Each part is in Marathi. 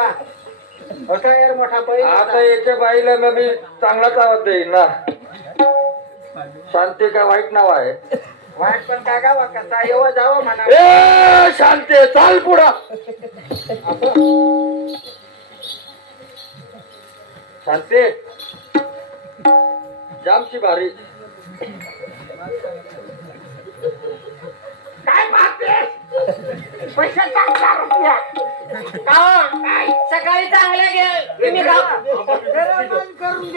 होता होता यार मोठा बैल आता याच्या बाईला मग मी चांगलाच आवाज देईन ना. शांती का वाईट नाव आहे. वाट पण काय गावा कसा येव जावं म्हणा. ए शांती चाल पुढं. शांती जामची भारी. काय पाहते पैसे टाकला रुपया काय सकाळी चांगले घे तुम्ही करून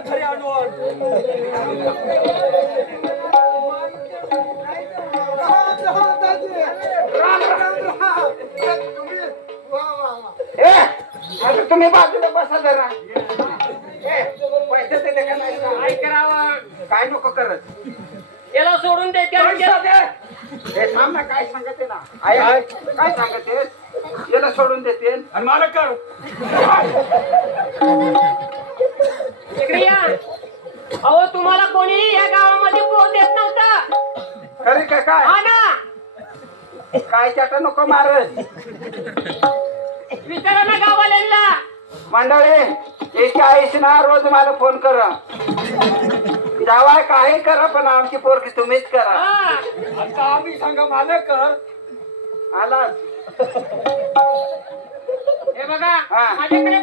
खरी अनुभव तुम्ही बाजूला बसा जरा पैसे दिले का नाही काय करावं काय नको करत याला सोडून दे हे थांब ना काय सांगते ना काय सांगते याला सोडून देते आणि मला कर. इकडे या. अहो तुम्हाला कोणी या गावामध्ये पोहोच देत नव्हता. खरे का काय हा ना काय चाटा नको मारत विचारा ना गावाल्यांना. मंडळी एक आईश ना रोज मला फोन करा जावाय काही करा पण आमची पोरगी तुम्हीच करा. हा. आता आम्ही सांगा मला कर. आला हे बघा हा. माझ्याकडे